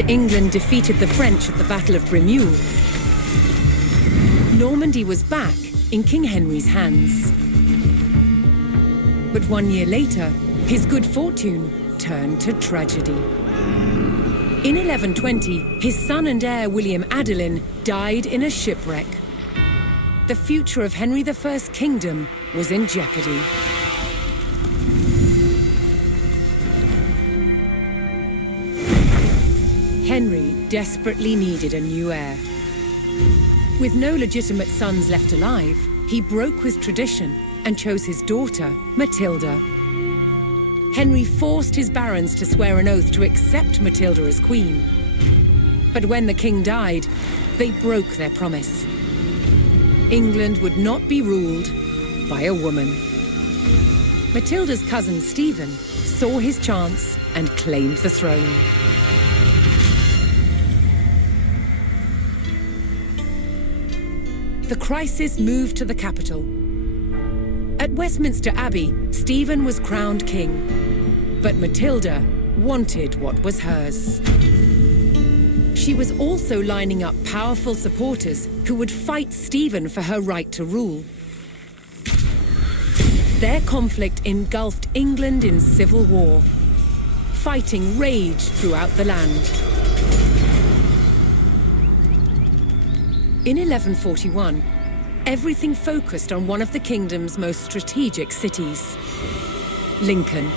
After England defeated the French at the Battle of Bremule, Normandy was back in King Henry's hands. But 1 year later, his good fortune turned to tragedy. In 1120, his son and heir William Adelin died in a shipwreck. The future of Henry I's kingdom was in jeopardy. Henry desperately needed a new heir. With no legitimate sons left alive, he broke with tradition and chose his daughter, Matilda. Henry forced his barons to swear an oath to accept Matilda as queen. But when the king died, they broke their promise. England would not be ruled by a woman. Matilda's cousin Stephen saw his chance and claimed the throne. The crisis moved to the capital. At Westminster Abbey, Stephen was crowned king, but Matilda wanted what was hers. She was also lining up powerful supporters who would fight Stephen for her right to rule. Their conflict engulfed England in civil war. Fighting raged throughout the land. In 1141, everything focused on one of the kingdom's most strategic cities, Lincoln.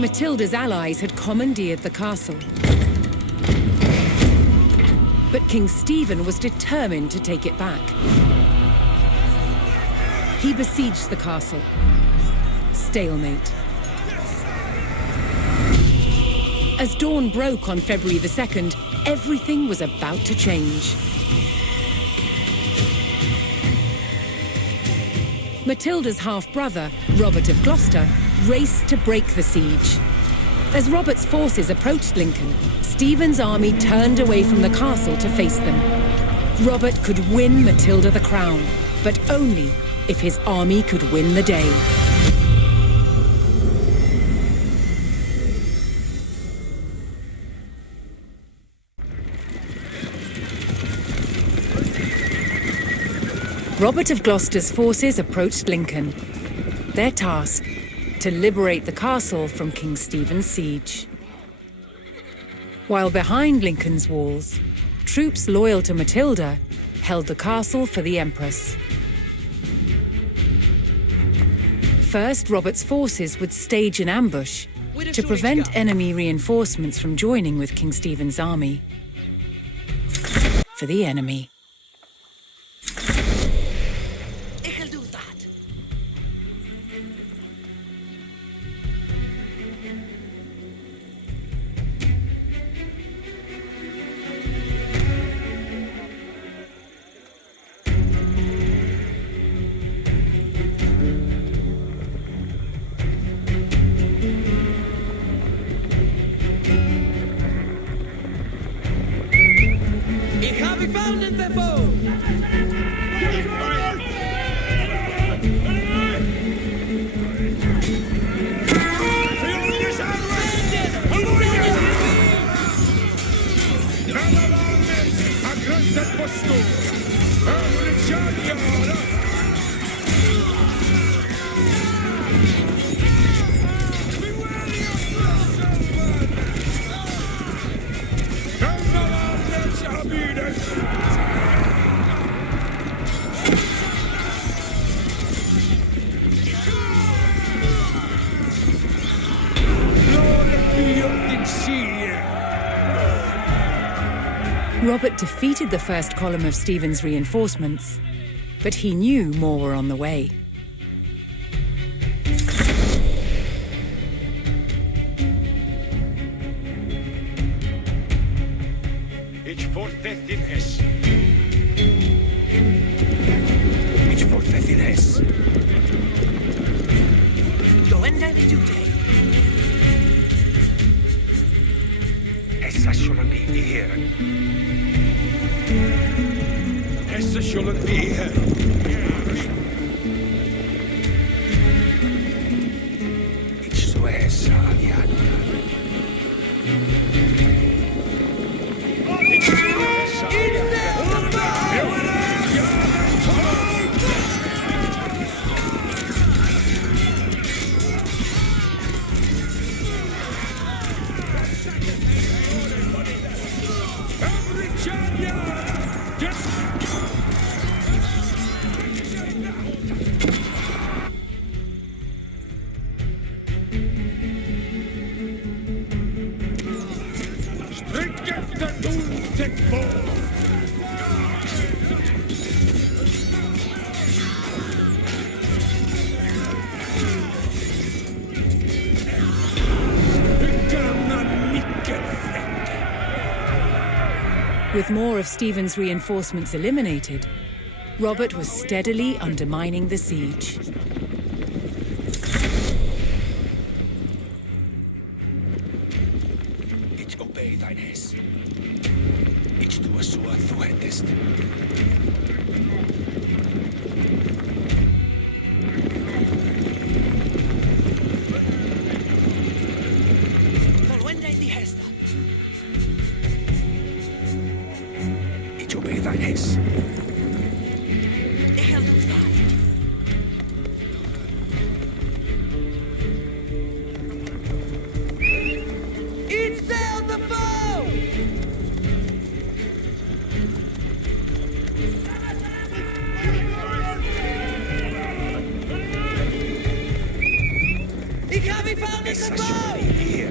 Matilda's allies had commandeered the castle. But King Stephen was determined to take it back. He besieged the castle. Stalemate. As dawn broke on February the 2nd, everything was about to change. Matilda's half-brother, Robert of Gloucester, raced to break the siege. As Robert's forces approached Lincoln, Stephen's army turned away from the castle to face them. Robert could win Matilda the crown, but only if his army could win the day. Robert of Gloucester's forces approached Lincoln. Their task, to liberate the castle from King Stephen's siege. While behind Lincoln's walls, troops loyal to Matilda held the castle for the Empress. First, Robert's forces would stage an ambush to prevent enemy reinforcements from joining with King Stephen's army. For the enemy. Robert defeated the first column of Stephen's reinforcements, but he knew more were on the way. Ich fortet in Hess. Ich fortet in Hess. Go and duty. Hessa shouldn't be here. Hessa shouldn't be here. Ich so Hessa aliata. With more of Stephen's reinforcements eliminated, Robert was steadily undermining the siege. Ich obey thine Hess. Ich tue so, du hättest. Volwende die Hester. Ich obey thine Hess. De Herr doet waard. Each sail the foe! Ik ga weer van in de boot! Hier.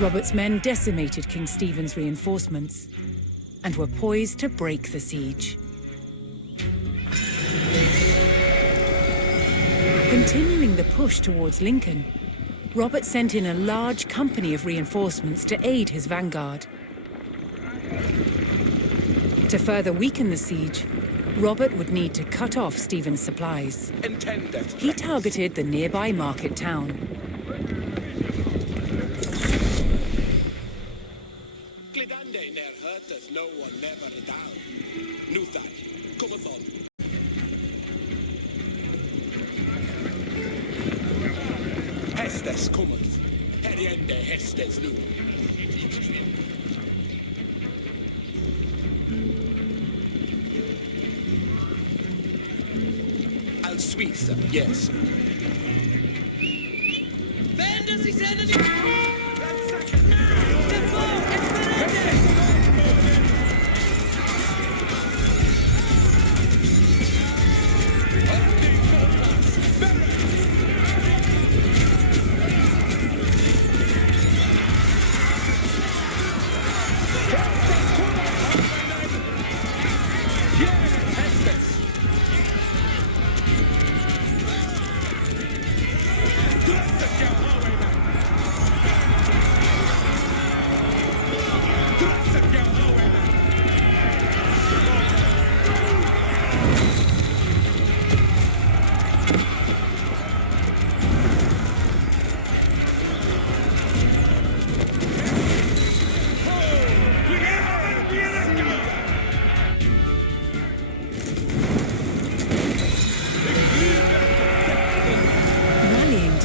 Robert's men decimated King Stephen's reinforcements and were poised to break the siege. Continuing the push towards Lincoln, Robert sent in a large company of reinforcements to aid his vanguard. To further weaken the siege, Robert would need to cut off Stephen's supplies. He targeted the nearby market town. Glidande ner hurteth no one never down. Nuthai, cometh on. Hestes cometh. Heriende Hestes nu. Al Suiza, yes. Vendors, he said, and Tempo, Esperante!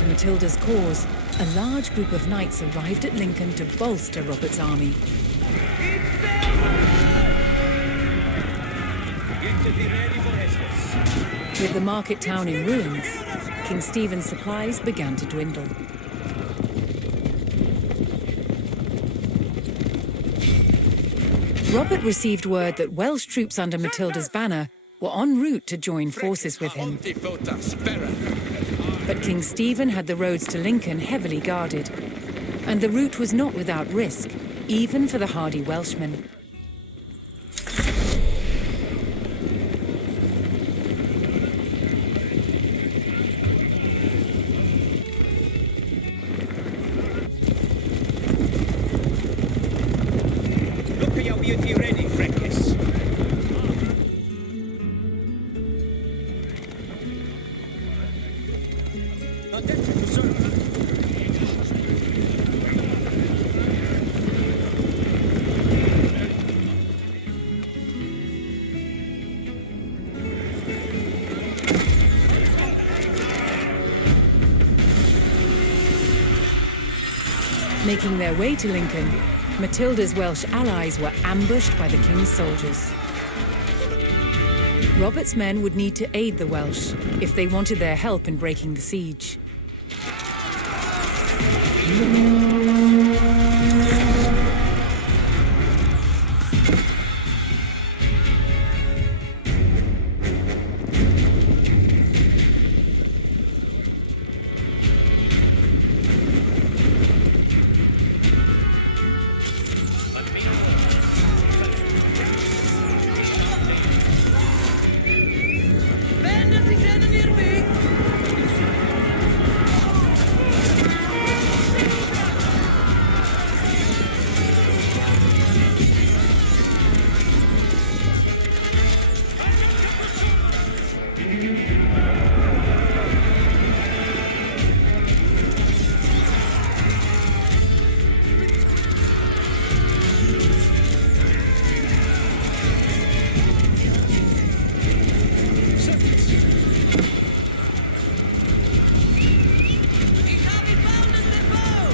Matilda's cause, a large group of knights arrived at Lincoln to bolster Robert's army. With the market town in ruins, King Stephen's supplies began to dwindle. Robert received word that Welsh troops under Matilda's banner were en route to join forces with him. But King Stephen had the roads to Lincoln heavily guarded, and the route was not without risk, even for the hardy Welshmen. Look at your beauty ready, Freckles. Making their way to Lincoln, Matilda's Welsh allies were ambushed by the king's soldiers. Robert's men would need to aid the Welsh if they wanted their help in breaking the siege. Ben, dass ich sende dir Weg! Ich habe ihn bauen in den Bau!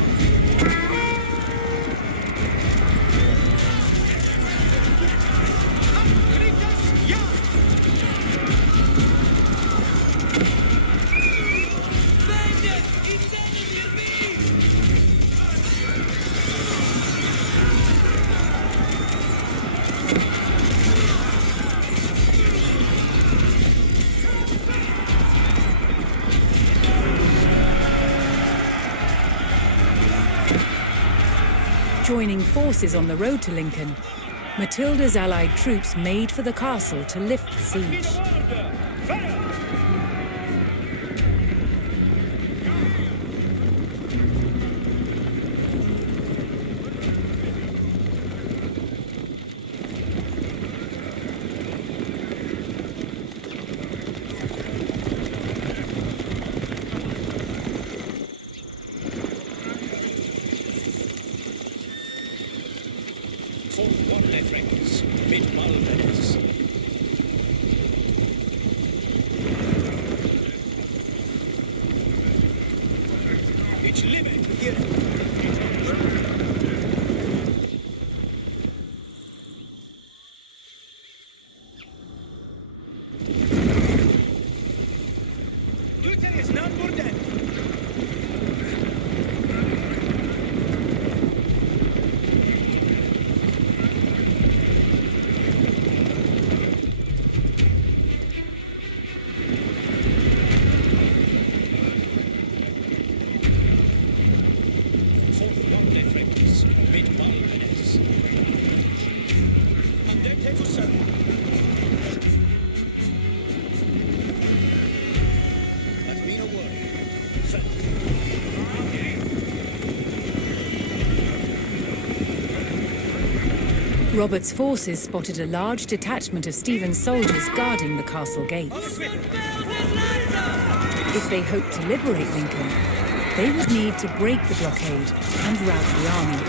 Bände, ich sende dir Weg! Joining forces on the road to Lincoln, Matilda's allied troops made for the castle to lift the siege. Friends, mit Malmenes. Ich lebe hier. Tute es non burdel. Mit Malmenes. Andete to serve. Let me know word. Robert's forces spotted a large detachment of Stephen's soldiers guarding the castle gates. If they hoped to liberate Lincoln, they would need to break the blockade and rout the army.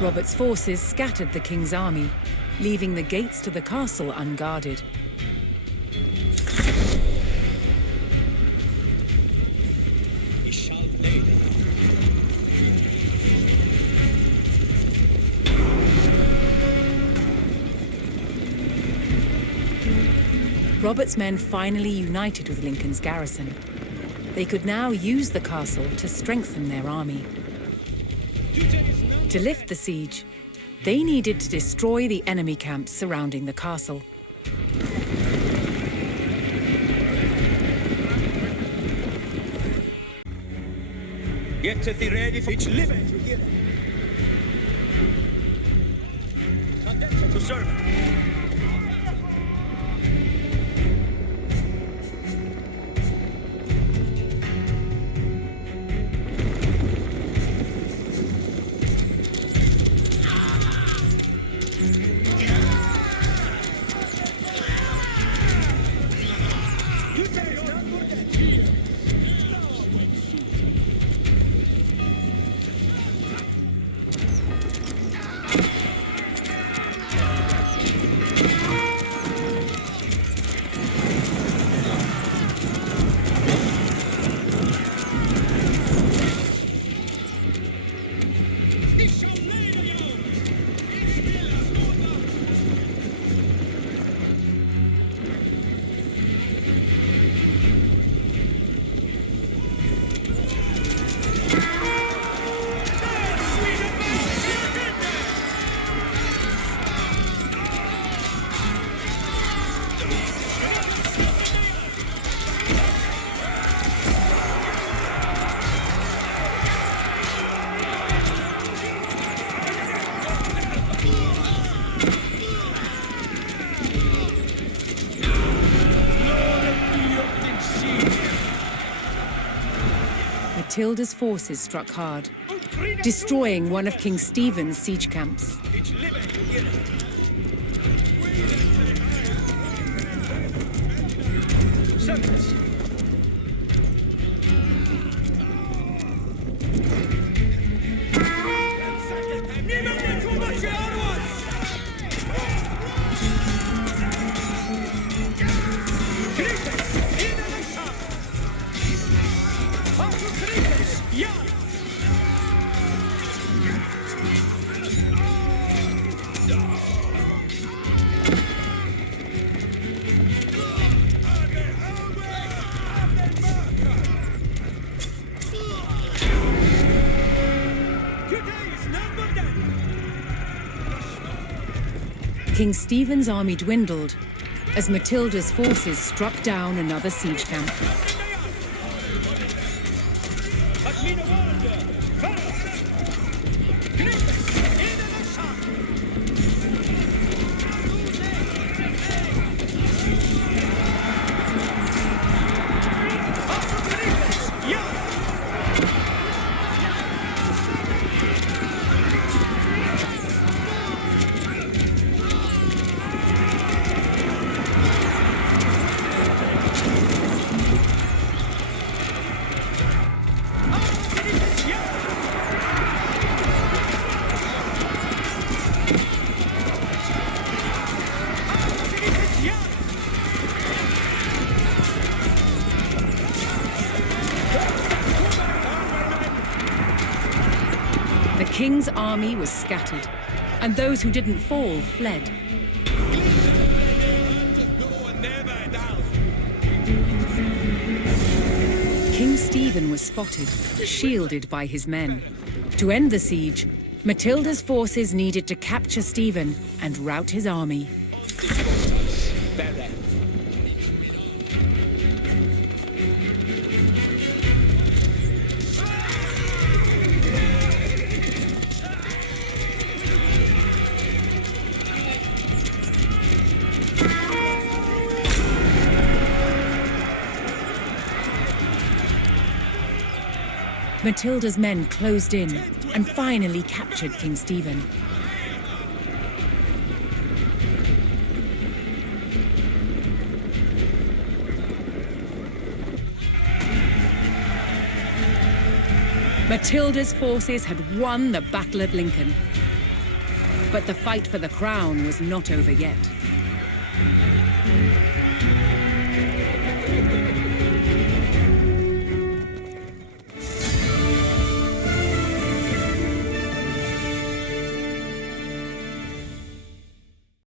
Robert's forces scattered the king's army, leaving the gates to the castle unguarded. Ich shall lay them. Robert's men finally united with Lincoln's garrison. They could now use the castle to strengthen their army. To lift the siege, they needed to destroy the enemy camps surrounding the castle. Get thee ready for each living. To serve. Matilda's forces struck hard, destroying one of King Stephen's siege camps. King Stephen's army dwindled as Matilda's forces struck down another siege camp. The king's army was scattered, and those who didn't fall fled. King Stephen was spotted, shielded by his men. To end the siege, Matilda's forces needed to capture Stephen and rout his army. Matilda's men closed in and finally captured King Stephen. Matilda's forces had won the battle at Lincoln. But the fight for the crown was not over yet.